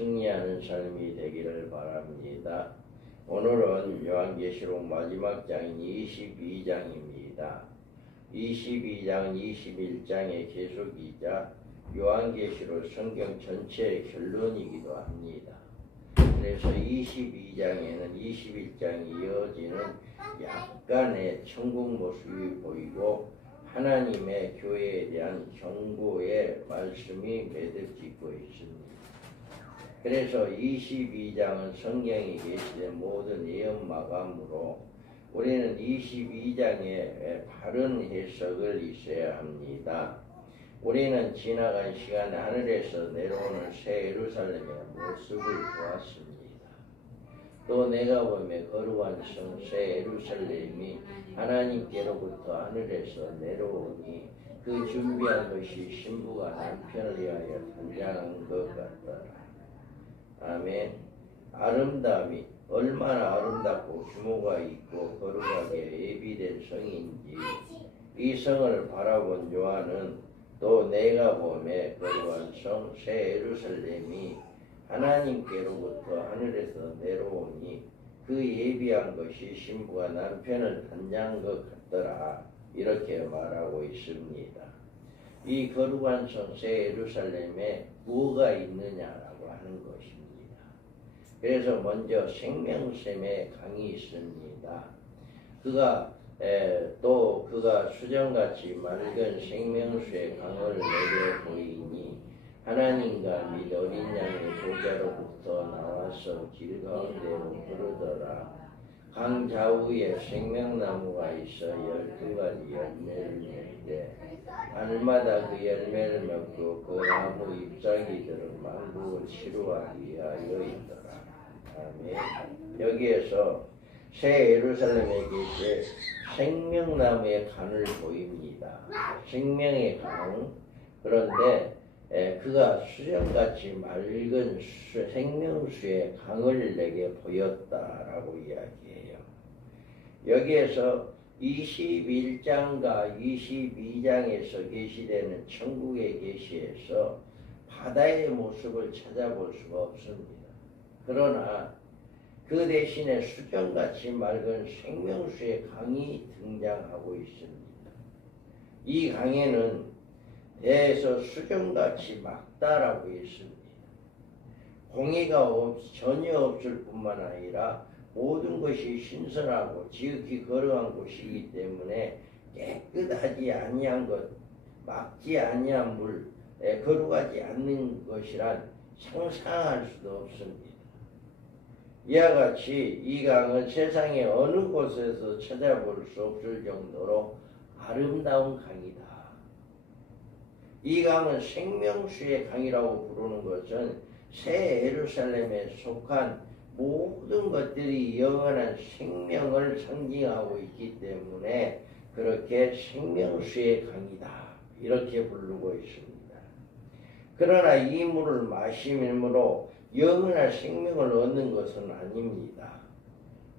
승리하는 삶이 되기를 바랍니다. 오늘은 요한계시록 마지막 장인 22장입니다. 22장, 21장의 계속이자 요한계시록 성경 전체의 결론이기도 합니다. 그래서 22장에는 21장이 이어지는 약간의 천국 모습이 보이고 하나님의 교회에 대한 경고의 말씀이 매듭짓고 있습니다. 그래서 22장은 성경에 계시된 모든 예언 마감으로 우리는 22장에 바른 해석을 있어야 합니다. 우리는 지나간 시간에 하늘에서 내려오는 새 예루살렘의 모습을 보았습니다. 또 내가 보며 거룩한 성 새 예루살렘이 하나님께로부터 하늘에서 내려오니 그 준비한 것이 신부가 남편을 위하여 단장한 것 같더라. 아멘. 아름다움이 얼마나 아름답고 규모가 있고 거룩하게 예비된 성인지 이 성을 바라본 요한은 또 내가 보매 거룩한 성 새 예루살렘이 하나님께로부터 하늘에서 내려오니 그 예비한 것이 신부가 남편을 단장한 것 같더라. 이렇게 말하고 있습니다. 이 거룩한 성 새 예루살렘에 뭐가 있느냐라고 하는 것입니다. 그래서 먼저 생명샘의 강이 있습니다. 그가 수정같이 맑은 생명수의 강을 내게 보이니 하나님과 및 어린 양의 보좌로부터 나와서 길 가운데로 흐르더라. 강 좌우에 생명나무가 있어 12가지 열매를 맺되 알마다 그 열매를 맺고 그 나무 잎사귀들은 만국을 치루하기 위하여 있더라. 아멘. 여기에서 새 예루살렘에 계신 생명나무의 강을 보입니다. 생명의 강. 그런데 그가 수정같이 맑은 생명수의 강을 내게 보였다라고 이야기해요. 여기에서 21장과 22장에서 계시되는 천국의 계시에서 바다의 모습을 찾아볼 수가 없습니다. 그러나 그 대신에 수정같이 맑은 생명수의 강이 등장하고 있습니다. 이 강에는 배에서 수정같이 맑다라고 했습니다. 공해가 전혀 없을 뿐만 아니라 모든 것이 신선하고 지극히 거룩한 곳이기 때문에 깨끗하지 아니한 것, 맑지 아니한 물, 거룩하지 않는 것이란 상상할 수도 없습니다. 이와 같이 이 강은 세상의 어느 곳에서 찾아볼 수 없을 정도로 아름다운 강이다. 이 강은 생명수의 강이라고 부르는 것은 새 예루살렘에 속한 모든 것들이 영원한 생명을 상징하고 있기 때문에 그렇게 생명수의 강이다 이렇게 부르고 있습니다. 그러나 이 물을 마심으로 영원한 생명을 얻는 것은 아닙니다.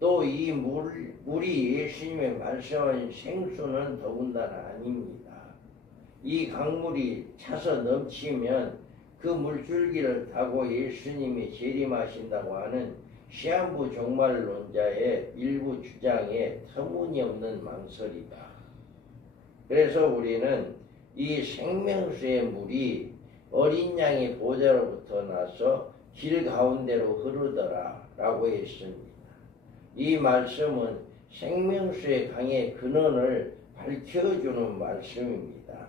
또 이 물이 예수님의 말씀하신 생수는 더군다나 아닙니다. 이 강물이 차서 넘치면 그 물줄기를 타고 예수님이 재림하신다고 하는 시한부 종말론자의 일부 주장에 터무니없는 망설이다. 그래서 우리는 이 생명수의 물이 어린 양의 보좌로부터 나서 길 가운데로 흐르더라 라고 했습니다. 이 말씀은 생명수의 강의 근원을 밝혀주는 말씀입니다.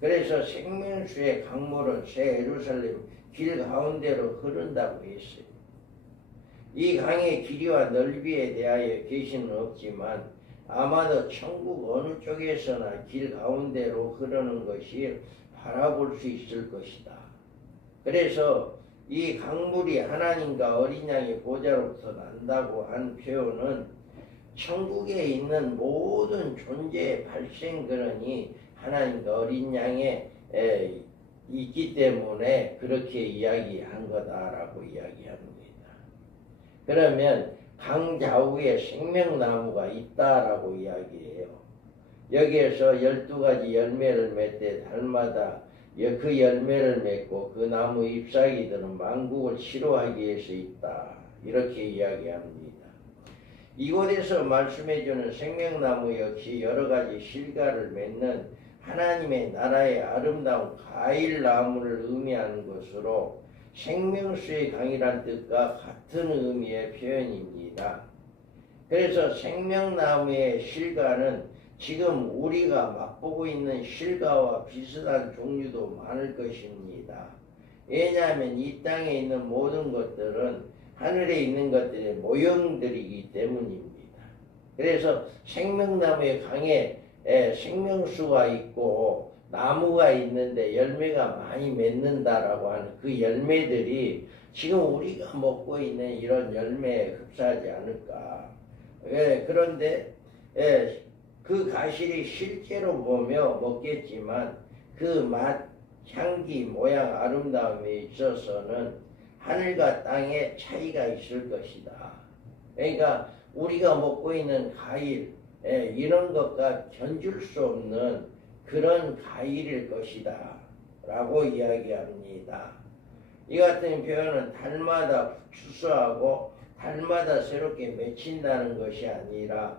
그래서 생명수의 강물은 새 예루살렘 길 가운데로 흐른다고 했어요. 이 강의 길이와 넓이에 대하여 계시는 없지만 아마도 천국 어느 쪽에서나 길 가운데로 흐르는 것이 바라볼 수 있을 것이다. 그래서 이 강물이 하나님과 어린 양의 보좌로부터 난다고 한 표현은 천국에 있는 모든 존재의 발생 근원이 하나님과 어린 양에 있기 때문에 그렇게 이야기한 거다라고 이야기합니다. 그러면 강 좌우에 생명나무가 있다라고 이야기해요. 여기에서 12가지 열매를 맺되 달마다 그 열매를 맺고 그 나무 잎사귀들은 만국을 치료하기 위해서 있다. 이렇게 이야기합니다. 이곳에서 말씀해주는 생명나무 역시 여러가지 실과를 맺는 하나님의 나라의 아름다운 과일나무를 의미하는 것으로 생명수의 강이란 뜻과 같은 의미의 표현입니다. 그래서 생명나무의 실과는 지금 우리가 맛보고 있는 실과와 비슷한 종류도 많을 것입니다. 왜냐하면 이 땅에 있는 모든 것들은 하늘에 있는 것들의 모형들이기 때문입니다. 그래서 생명나무의 강에 생명수가 있고 나무가 있는데 열매가 많이 맺는다라고 하는 그 열매들이 지금 우리가 먹고 있는 이런 열매에 흡사하지 않을까. 그런데 그 가실이 실제로 보며 먹겠지만 그 맛, 향기, 모양, 아름다움에 있어서는 하늘과 땅의 차이가 있을 것이다. 그러니까 우리가 먹고 있는 과일 이런 것과 견줄 수 없는 그런 과일일 것이다 라고 이야기합니다. 이 같은 표현은 달마다 추수하고 달마다 새롭게 맺힌다는 것이 아니라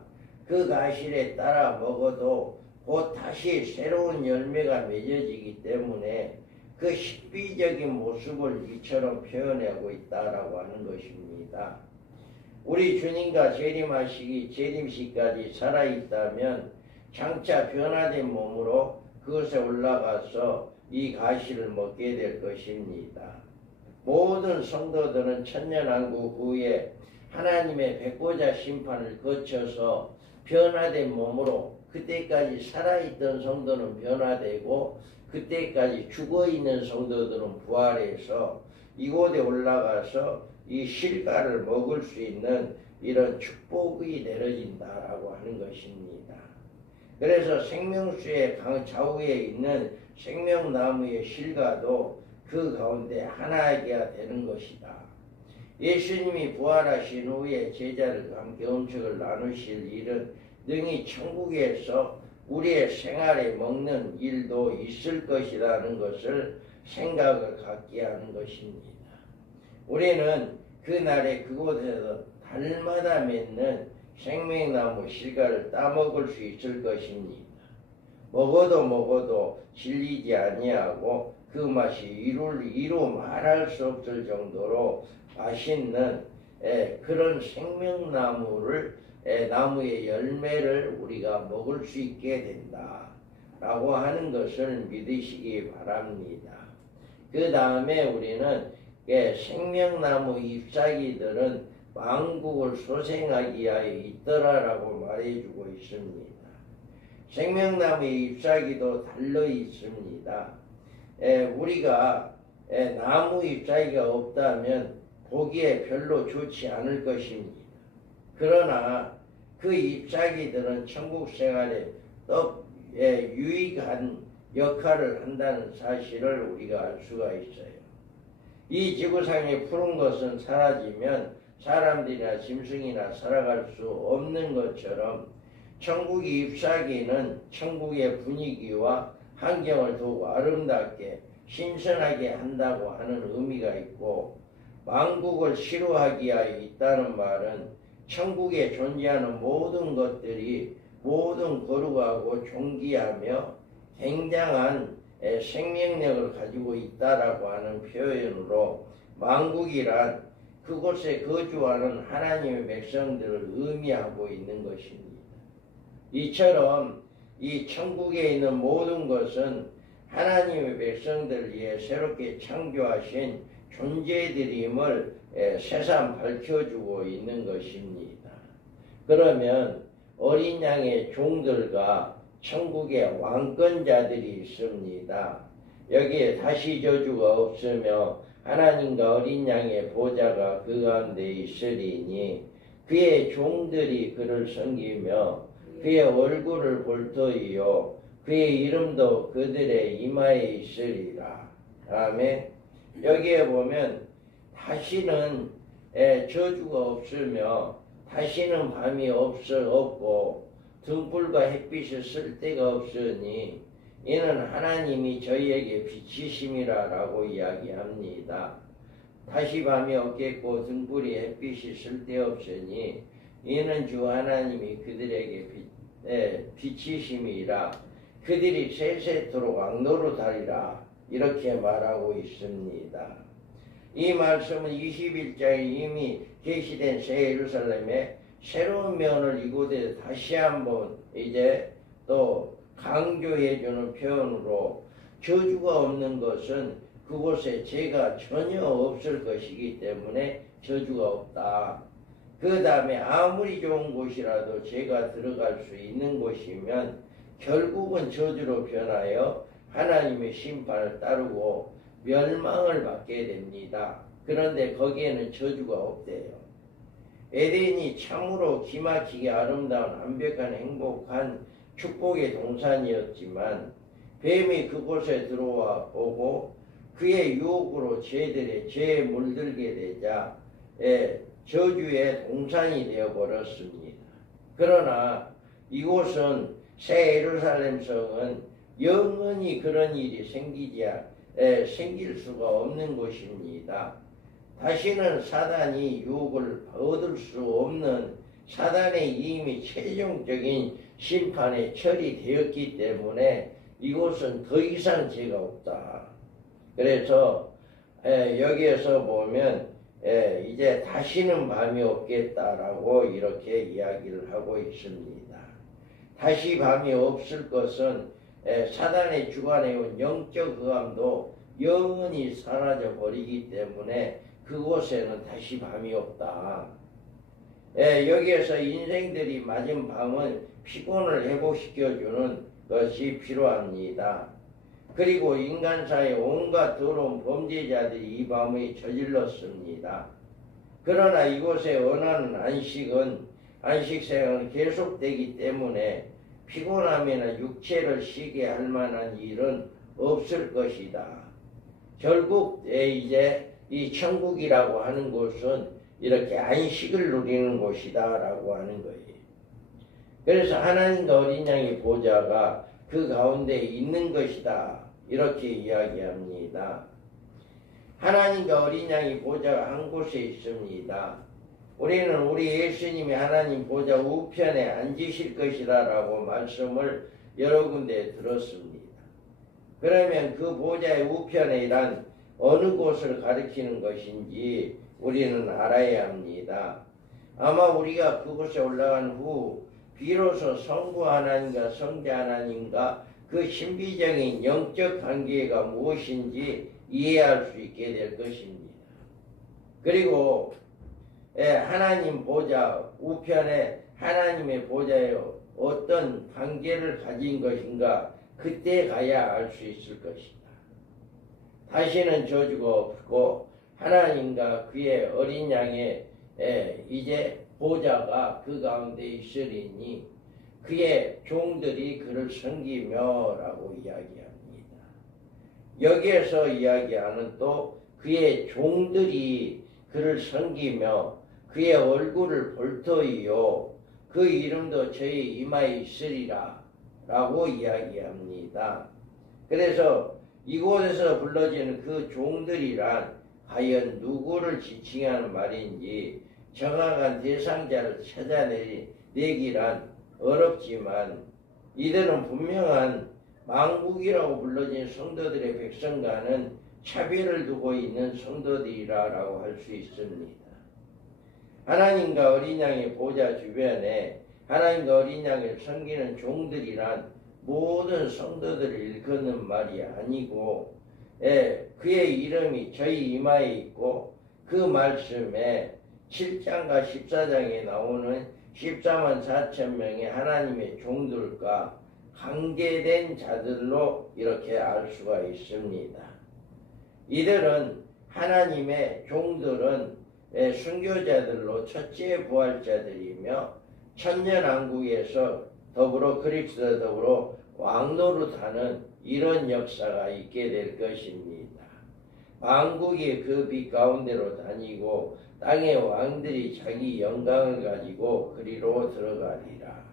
그 과실에 따라 먹어도 곧 다시 새로운 열매가 맺어지기 때문에 그 식비적인 모습을 이처럼 표현하고 있다라고 하는 것입니다. 우리 주님과 재림시까지 살아있다면 장차 변화된 몸으로 그것에 올라가서 이 가시를 먹게 될 것입니다. 모든 성도들은 천년왕국 후에 하나님의 백보자 심판을 거쳐서 변화된 몸으로 그때까지 살아있던 성도는 변화되고 그때까지 죽어있는 성도들은 부활해서 이곳에 올라가서 이 실과를 먹을 수 있는 이런 축복이 내려진다라고 하는 것입니다. 그래서 생명수의 좌우에 있는 생명나무의 실과도 그 가운데 하나가 되는 것이다. 예수님이 부활하신 후에 제자들과 함께 음식을 나누실 일은 능히 천국에서 우리의 생활에 먹는 일도 있을 것이라는 것을 생각을 갖게 하는 것입니다. 우리는 그날에 그곳에서 달마다 맺는 생명나무 실과를 따먹을 수 있을 것입니다. 먹어도 질리지 아니하고 그 맛이 이루 말할 수 없을 정도로 맛있는 그런 생명나무를 나무의 열매를 우리가 먹을 수 있게 된다 라고 하는 것을 믿으시기 바랍니다. 그 다음에 우리는 생명나무 잎사귀들은 만국을 소생하기 위하여 있더라라고 말해주고 있습니다. 생명나무의 잎사귀도 달려 있습니다. 우리가 나무 잎사귀가 없다면 보기에 별로 좋지 않을 것입니다. 그러나 그 잎사귀들은 천국 생활에 또 유익한 역할을 한다는 사실을 우리가 알 수가 있어요. 이 지구상에 푸른 것은 사라지면 사람들이나 짐승이나 살아갈 수 없는 것처럼 천국의 잎사귀는 천국의 분위기와 환경을 더욱 아름답게 신선하게 한다고 하는 의미가 있고, 만국을 치료하기 위하여 있다는 말은 천국에 존재하는 모든 것들이 모든 거룩하고 존귀하며 굉장한 생명력을 가지고 있다라고 하는 표현으로 만국이란 그곳에 거주하는 하나님의 백성들을 의미하고 있는 것입니다. 이처럼 이 천국에 있는 모든 것은 하나님의 백성들 위해 새롭게 창조하신 존재들임을 새삼 밝혀주고 있는 것입니다. 그러면 어린 양의 종들과 천국의 왕권자들이 있습니다. 여기에 다시 저주가 없으며 하나님과 어린 양의 보좌가 그 가운데 있으리니 그의 종들이 그를 섬기며 그의 얼굴을 볼 터이요 그의 이름도 그들의 이마에 있으리라. 다음에 여기에 보면 다시는 저주가 없으며 다시는 밤이 없고 등불과 햇빛이 쓸 데가 없으니 이는 하나님이 저희에게 빛이심이라라고 이야기합니다. 다시 밤이 없겠고 등불이 햇빛이 쓸데없으니 이는 주 하나님이 그들에게 빛이심이라 그들이 세세토록 왕노릇하리라 이렇게 말하고 있습니다. 이 말씀은 21장에 이미 계시된 새 예루살렘의 새로운 면을 이곳에 다시 한번 이제 또 강조해주는 표현으로 저주가 없는 것은 그곳에 죄가 전혀 없을 것이기 때문에 저주가 없다. 그 다음에 아무리 좋은 곳이라도 죄가 들어갈 수 있는 곳이면 결국은 저주로 변하여 하나님의 심판을 따르고 멸망을 받게 됩니다. 그런데 거기에는 저주가 없대요. 에덴이 참으로 기막히게 아름다운 완벽한 행복한 축복의 동산이었지만 뱀이 그곳에 들어와 오고 그의 유혹으로 죄에 물들게 되자 저주의 동산이 되어버렸습니다. 그러나 이곳은 새 예루살렘 성은 영원히 그런 일이 생길 수가 없는 곳입니다. 다시는 사단이 유혹을 얻을 수 없는 사단의 이미 최종적인 심판에 처리되었기 때문에 이곳은 더 이상 죄가 없다. 그래서 여기에서 보면 이제 다시는 밤이 없겠다라고 이렇게 이야기를 하고 있습니다. 다시 밤이 없을 것은 사단의 주관해온 영적 흑암도 영원히 사라져 버리기 때문에 그곳에는 다시 밤이 없다. 여기에서 인생들이 맞은 밤은 피곤을 회복시켜주는 것이 필요합니다. 그리고 인간사의 온갖 더러운 범죄자들이 이 밤에 저질렀습니다. 그러나 이곳에 원하는 안식생활은 계속되기 때문에 피곤함이나 육체를 쉬게 할 만한 일은 없을 것이다. 결국 이제 이 천국이라고 하는 곳은 이렇게 안식을 누리는 곳이다 라고 하는 거예요. 그래서 하나님과 어린 양의 보좌가 그 가운데 있는 것이다 이렇게 이야기합니다. 하나님과 어린 양의 보좌가 한 곳에 있습니다. 우리는 우리 예수님이 하나님 보좌 우편에 앉으실 것이다 라고 말씀을 여러 군데 들었습니다. 그러면 그 보좌의 우편이란 어느 곳을 가리키는 것인지 우리는 알아야 합니다. 아마 우리가 그곳에 올라간 후 비로소 성부 하나님과 성자 하나님과 그 신비적인 영적 관계가 무엇인지 이해할 수 있게 될 것입니다. 그리고 하나님 보좌 우편에 하나님의 보좌에 어떤 관계를 가진 것인가 그때 가야 알 수 있을 것이다. 다시는 저주가 없고 하나님과 그의 어린 양의 이제 보좌가 그 가운데 있으리니 그의 종들이 그를 섬기며 라고 이야기합니다. 여기에서 이야기하는 또 그의 종들이 그를 섬기며 그의 얼굴을 볼 터이요 그 이름도 저희 이마에 있으리라 라고 이야기합니다. 그래서 이곳에서 불러지는 그 종들이란 과연 누구를 지칭하는 말인지 정확한 대상자를 찾아내기란 어렵지만 이들은 분명한 망국이라고 불러진 성도들의 백성과는 차별을 두고 있는 성도들이라고 할 수 있습니다. 하나님과 어린 양의 보좌 주변에 하나님과 어린 양을 섬기는 종들이란 모든 성도들을 일컫는 말이 아니고 그의 이름이 저희 이마에 있고 그 말씀에 7장과 14장에 나오는 14만 4천 명의 하나님의 종들과 관계된 자들로 이렇게 알 수가 있습니다. 이들은 하나님의 종들은 순교자들로 첫째 부활자들이며 천년왕국에서 더불어 그리스도와 더불어 왕노릇하는 이런 역사가 있게 될 것입니다. 왕국이 그 빛 가운데로 다니고 땅의 왕들이 자기 영광을 가지고 그리로 들어가리라.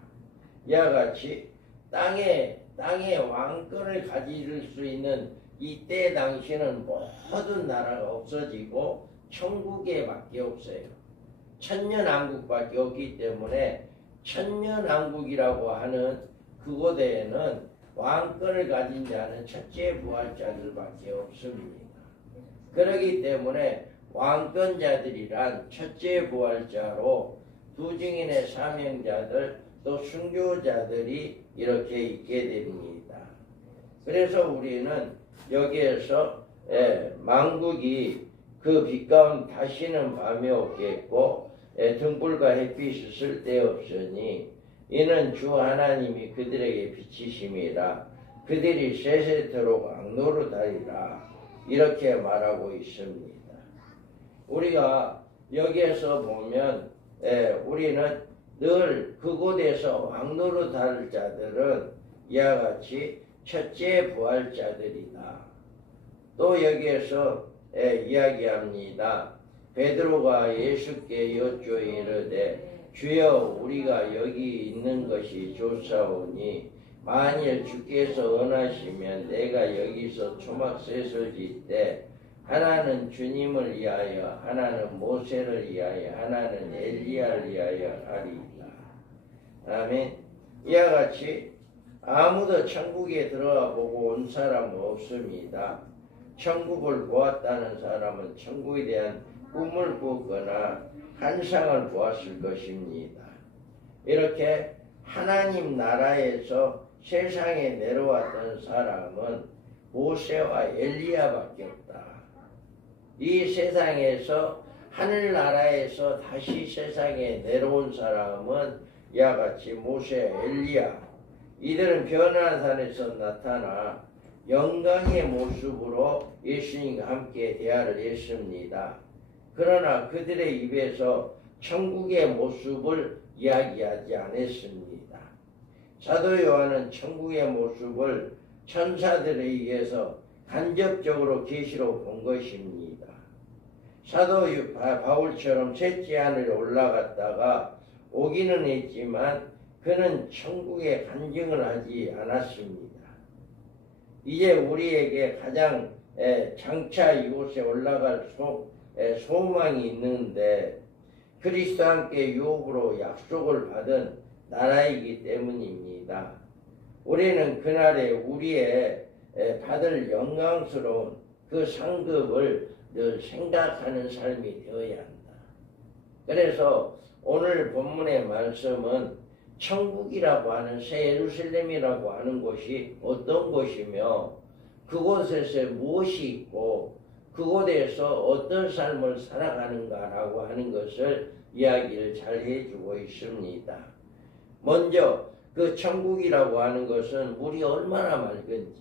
이와 같이 땅의 땅에 왕권을 가질 수 있는 이때 당시는 모든 나라가 없어지고 천국에 밖에 없어요. 천년왕국밖에 없기 때문에 천년왕국이라고 하는 그곳에는 왕권을 가진 자는 첫째 부활자들밖에 없습니다. 그렇기 때문에 왕권자들이란 첫째 부활자로 두 증인의 사명자들 또 순교자들이 이렇게 있게 됩니다. 그래서 우리는 여기에서 만국이 그 빛 가운데 다시는 밤이 없겠고 등불과 햇빛이 쓸데없으니 이는 주 하나님이 그들에게 비치심이라 그들이 세세토록 악노릇하리라 이렇게 말하고 있습니다. 우리가 여기에서 보면 우리는 늘 그곳에서 왕노릇할 자들은 이와 같이 첫째 부활자들이다. 또 여기에서 이야기합니다. 베드로가 예수께 여쭈어 이르되 주여 우리가 여기 있는 것이 좋사오니 만일 주께서 원하시면 내가 여기서 초막셋을 짓되 하나는 주님을 위하여 하나는 모세를 위하여 하나는 엘리야를 위하여 하리이다. 아멘. 이와 같이 아무도 천국에 들어가 보고 온 사람은 없습니다. 천국을 보았다는 사람은 천국에 대한 꿈을 꾸거나 환상을 보았을 것입니다. 이렇게 하나님 나라에서 세상에 내려왔던 사람은 모세와 엘리야밖에 없다. 이 세상에서 하늘나라에서 다시 세상에 내려온 사람은 이와 같이 모세, 엘리야 이들은 변화한 산에서 나타나 영광의 모습으로 예수님과 함께 대화를 했습니다. 그러나 그들의 입에서 천국의 모습을 이야기하지 않았습니다. 사도 요한은 천국의 모습을 천사들에 의해서 간접적으로 계시로 본 것입니다. 사도 바울처럼 셋째 하늘에 올라갔다가 오기는 했지만 그는 천국에 간증을 하지 않았습니다. 이제 우리에게 가장 장차 이곳에 올라갈 소망이 있는데 그리스도와 함께 유업으로 약속을 받은 나라이기 때문입니다. 우리는 그날에 우리의 받을 영광스러운 그 상급을 늘 생각하는 삶이 되어야 한다. 그래서 오늘 본문의 말씀은 천국이라고 하는 새 예루살렘이라고 하는 곳이 어떤 곳이며 그곳에서 무엇이 있고 그곳에서 어떤 삶을 살아가는가라고 하는 것을 이야기를 잘 해주고 있습니다. 먼저 그 천국이라고 하는 것은 물이 얼마나 맑은지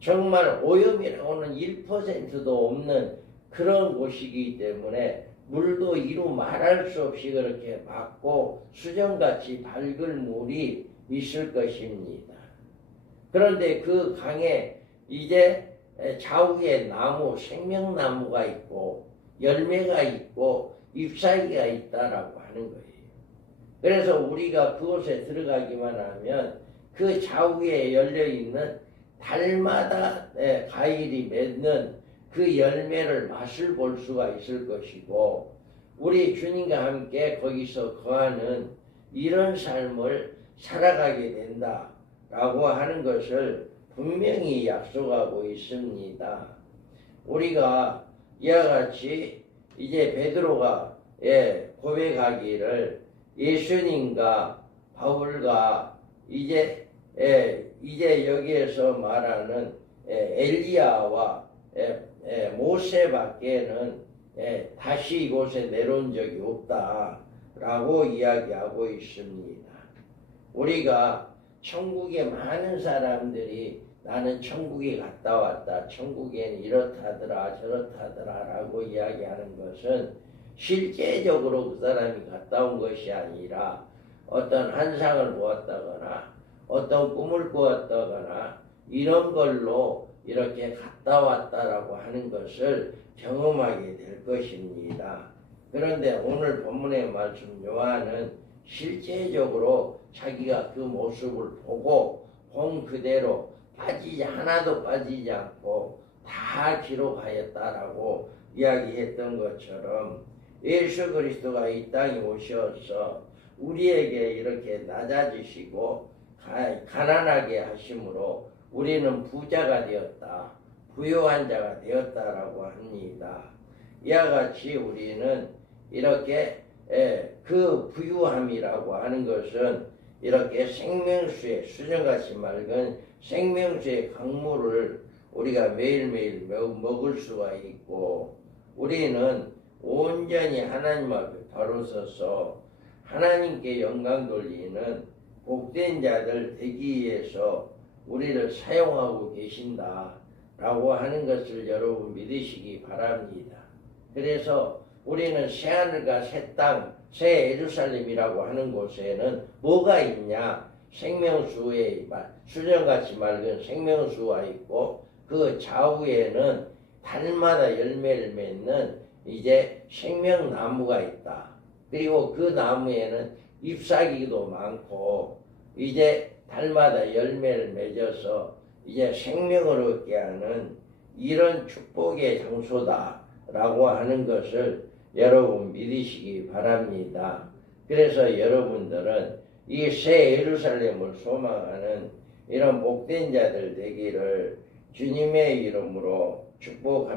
정말 오염이라고는 1%도 없는 그런 곳이기 때문에 물도 이루 말할 수 없이 그렇게 맑고 수정같이 밝은 물이 있을 것입니다. 그런데 그 강에 이제 좌우에 나무, 생명나무가 있고 열매가 있고 잎사귀가 있다라고 하는 거예요. 그래서 우리가 그곳에 들어가기만 하면 그 좌우에 열려있는 달마다 과일이 맺는 그 열매를 맛을 볼 수가 있을 것이고 우리 주님과 함께 거기서 거하는 이런 삶을 살아가게 된다라고 하는 것을 분명히 약속하고 있습니다. 우리가 이와 같이 이제 베드로가 고백하기를 예수님과 바울과 이제 여기에서 말하는 엘리야와 모세밖에는 다시 이곳에 내려온 적이 없다라고 이야기하고 있습니다. 우리가 천국에 많은 사람들이 나는 천국에 갔다 왔다, 천국에는 이렇다더라 저렇다더라 라고 이야기하는 것은 실제적으로 그 사람이 갔다 온 것이 아니라 어떤 환상을 보았다거나 어떤 꿈을 꾸었다거나 이런 걸로 이렇게 갔다 왔다라고 하는 것을 경험하게 될 것입니다. 그런데 오늘 본문의 말씀 요한은 실제적으로 자기가 그 모습을 보고 본 그대로 하나도 빠지지 않고 다 기록하였다라고 이야기했던 것처럼 예수 그리스도가 이 땅에 오셔서 우리에게 이렇게 낮아지시고 가난하게 하심으로 우리는 부자가 되었다, 부유한 자가 되었다라고 합니다. 이와 같이 우리는 이렇게 그 부유함이라고 하는 것은 이렇게 생명수의 수정같이 맑은 생명수의 강물을 우리가 매일매일 먹을 수가 있고, 우리는 온전히 하나님 앞에 바로 서서 하나님께 영광 돌리는 복된 자들 되기 위해서 우리를 사용하고 계신다라고 하는 것을 여러분 믿으시기 바랍니다. 그래서 우리는 새하늘과 새 땅, 새 예루살렘이라고 하는 곳에는 뭐가 있냐? 생명수에 수정같이 맑은 생명수가 있고, 그 좌우에는 달마다 열매를 맺는 이제 생명나무가 있다. 그리고 그 나무에는 잎사귀도 많고 이제 달마다 열매를 맺어서 이제 생명을 얻게 하는 이런 축복의 장소다라고 하는 것을 여러분 믿으시기 바랍니다. 그래서 여러분들은 이 새 예루살렘을 소망하는 이런 복된 자들 되기를 주님의 이름으로 축복합니다.